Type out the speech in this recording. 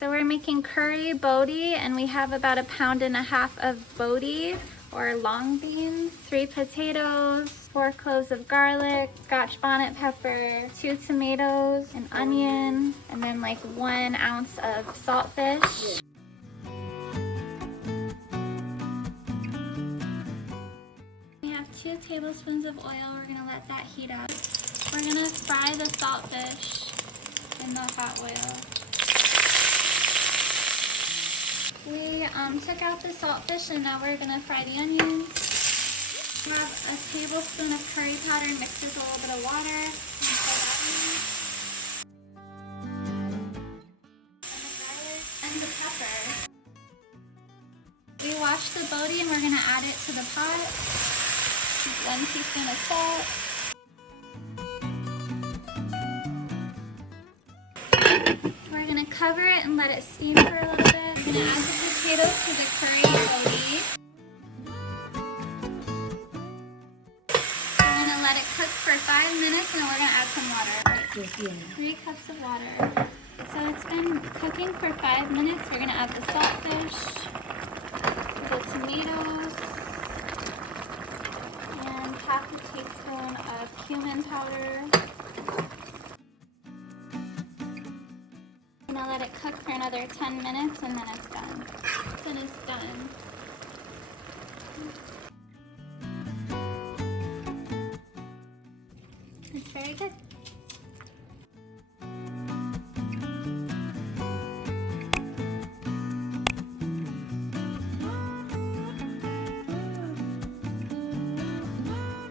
So we're making curry bodi, and we have about 1.5 pounds of bodi or long beans, 3 potatoes, 4 cloves of garlic, Scotch bonnet pepper, 2 tomatoes, an onion, and then like 1 ounce of saltfish. We have 2 tablespoons of oil. We're gonna let that heat up. We're gonna fry the saltfish in the hot oil. We took out the saltfish, and now we're gonna fry the onions. We have a tablespoon of curry powder mixed with a little bit of water. And throw that in. And the garlic and the pepper. We washed the bodi, and we're gonna add it to the pot. 1 teaspoon of salt. We're gonna cover it and let it steam for a little bit. We're gonna add the potatoes to the curry bodi. We're gonna let it cook for 5 minutes, and then we're gonna add some water. 3 cups of water. So it's been cooking for 5 minutes. We're gonna add the saltfish, the tomatoes, and 1/2 teaspoon of cumin powder. I'm gonna let it cook for another 10 minutes, and then it's done. Then it's done. It's very good.